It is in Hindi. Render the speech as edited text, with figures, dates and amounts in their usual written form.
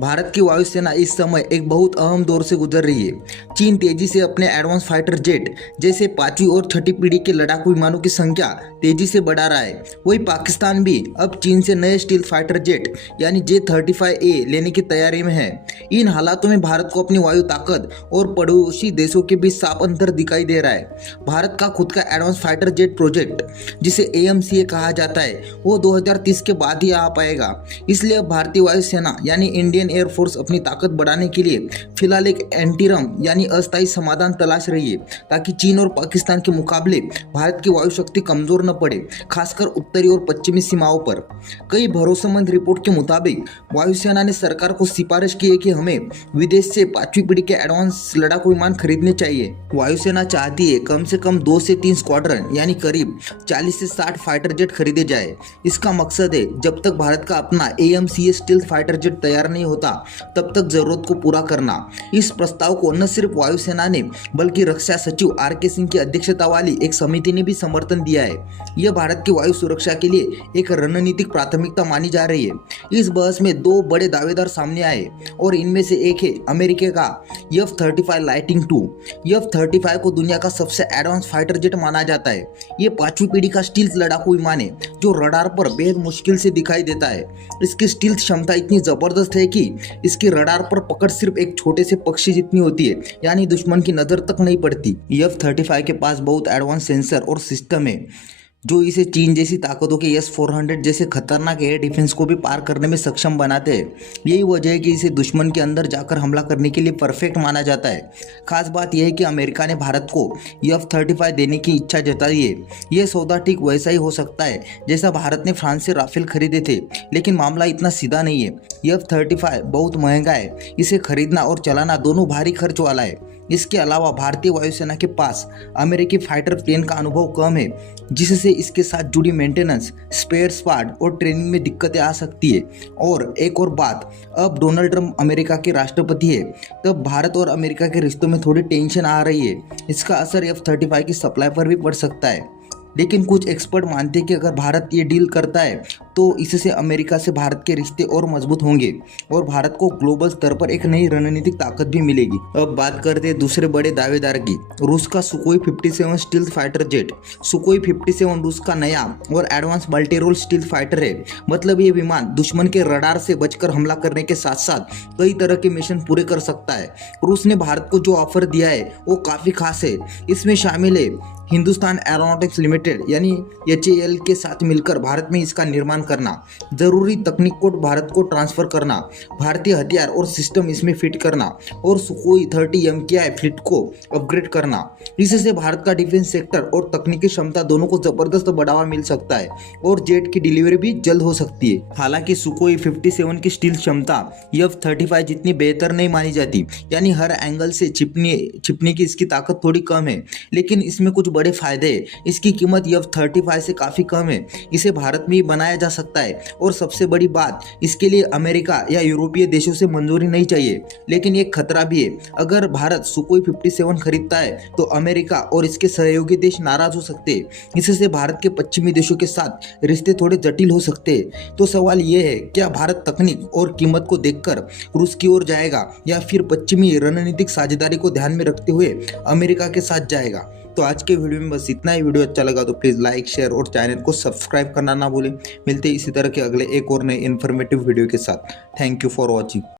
भारत की वायुसेना इस समय एक बहुत अहम दौर से गुजर रही है। चीन तेजी से अपने एडवांस फाइटर जेट जैसे पांचवी और छठी पीढ़ी के लड़ाकू विमानों की संख्या तेजी से बढ़ा रहा है। वहीं पाकिस्तान भी अब चीन से नए स्टील्थ फाइटर जेट यानी J-35A लेने की तैयारी में है। इन हालातों में भारत को अपनी वायु ताकत और पड़ोसी देशों के बीच साफ अंतर दिखाई दे रहा है। भारत का खुद का एडवांस फाइटर जेट प्रोजेक्ट जिसे AMCA कहा जाता है वो 2030 के बाद ही आ पाएगा। इसलिए अब भारतीय वायुसेना यानी इंडियन एयरफोर्स अपनी ताकत बढ़ाने के लिए फिलहाल एक एंटीरम यानी अस्थायी समाधान तलाश रही है, ताकि चीन और पाकिस्तान के मुकाबले भारत की वायु शक्ति कमजोर न पड़े, खासकर उत्तरी और पश्चिमी सीमाओं पर। कई भरोसेमंद रिपोर्ट के मुताबिक वायुसेना ने सरकार को सिफारिश की है कि हमें विदेश से पांचवी पीढ़ी के एडवांस लड़ाकू विमान खरीदने चाहिए। वायुसेना चाहती है कम से कम 2 से 3 स्क्वाड्रन यानी करीब 40 से 60 फाइटर जेट खरीदे जाए। इसका मकसद है जब तक भारत का अपना AMCA स्टील्थ फाइटर जेट तैयार नहीं होता तब तक जरूरत को पूरा करना। इस प्रस्ताव को न सिर्फ वायुसेना ने बल्कि रक्षा सचिव RK सिंह की अध्यक्षता वाली एक समिति ने भी समर्थन दिया है। यह भारत की वायु सुरक्षा के लिए एक रणनीतिक प्राथमिकता मानी जा रही है। इस बहस में 2 बड़े दावेदार सामने आए और इनमें से एक है अमेरिका का F-35 लाइटनिंग II। F-35 को दुनिया का सबसे एडवांस फाइटर जेट माना जाता है। ये पांचवी पीढ़ी का स्टील्थ लड़ाकू विमान है जो रडार पर बेहद मुश्किल से दिखाई देता है। इसकी स्टील्थ क्षमता इतनी जबरदस्त है कि इसकी रडार पर पकड़ सिर्फ एक छोटे से पक्षी जितनी होती है, यानी दुश्मन की नजर तक नहीं पड़ती। F-35 के पास बहुत एडवांस सेंसर और सिस्टम है जो इसे चीन जैसी ताकतों के S-400 जैसे खतरनाक एयर डिफेंस को भी पार करने में सक्षम बनाते हैं। यही वजह है कि इसे दुश्मन के अंदर जाकर हमला करने के लिए परफेक्ट माना जाता है। खास बात यह है कि अमेरिका ने भारत को F-35 देने की इच्छा जताई है। यह सौदा ठीक वैसा ही हो सकता है जैसा भारत ने फ्रांस से राफेल खरीदे थे, लेकिन मामला इतना सीधा नहीं है। F-35 बहुत महंगा है, इसे खरीदना और चलाना दोनों भारी खर्च वाला है। इसके अलावा भारतीय वायुसेना के पास अमेरिकी फाइटर प्लेन का अनुभव कम है, जिससे इसके साथ जुड़ी मेंटेनेंस, स्पेयर पार्ट और ट्रेनिंग में दिक्कतें आ सकती है। और एक और बात, अब डोनाल्ड ट्रंप अमेरिका के राष्ट्रपति है, तब भारत और अमेरिका के रिश्तों में थोड़ी टेंशन आ रही है। इसका असर F-35 की सप्लाई पर भी पड़ सकता है। लेकिन कुछ एक्सपर्ट मानते हैं कि अगर भारत ये डील करता है तो इससे अमेरिका से भारत के रिश्ते और मजबूत होंगे और भारत को ग्लोबल स्तर पर एक नई रणनीतिक ताकत भी मिलेगी। अब बात करते हैं दूसरे बड़े दावेदार की, रूस का Sukhoi 57 stealth fighter jet. Sukhoi 57 रूस का नया और advance multi role stealth fighter है। मतलब ये विमान दुश्मन के रडार से बचकर हमला करने के साथ साथ कई तरह के मिशन पूरे कर सकता है। रूस ने भारत को जो ऑफर दिया है वो काफी खास है। इसमें शामिल है हिंदुस्तान एरोनॉटिक्स लिमिटेड यानी HAL के साथ मिलकर भारत में इसका निर्माण करना, जरूरी तकनीक को भारत को ट्रांसफर करना, भारतीय हथियार और सिस्टम इसमें फिट करना और सुकोई 30 MKI फ्लीट को अपग्रेड करना। इससे भारत का डिफेंस सेक्टर और तकनीकी क्षमता दोनों को जबरदस्त बढ़ावा मिल सकता है और जेट की डिलीवरी भी जल्द हो सकती है। हालांकि सुकोई 57 की स्टील क्षमता F-35 जितनी बेहतर नहीं मानी जाती, यानी हर एंगल से छिपने की इसकी ताकत थोड़ी कम है, लेकिन इसमें कुछ बड़े फायदे हैं। इसकी कीमत F-35 से काफी कम है, इसे भारत में ही बनाया जा सकता है और सबसे बड़ी बात, इसके लिए अमेरिका या यूरोपीय देशों से मंजूरी नहीं चाहिए। लेकिन एक खतरा भी है, अगर भारत सुकोई 57 खरीदता है तो अमेरिका और इसके सहयोगी देश नाराज हो सकते हैं। इससे भारत के पश्चिमी देशों के साथ रिश्ते थोड़े जटिल हो सकते हैं। तो सवाल यह है, क्या भारत तकनीक और कीमत को देखकर रूस की ओर जाएगा या फिर पश्चिमी रणनीतिक साझेदारी को ध्यान में रखते हुए अमेरिका के साथ जाएगा? तो आज के वीडियो में बस इतना ही। वीडियो अच्छा लगा तो प्लीज़ लाइक, शेयर और चैनल को सब्सक्राइब करना ना भूलें। मिलते हैं इसी तरह के अगले एक और नए इन्फॉर्मेटिव वीडियो के साथ। Thank you for watching.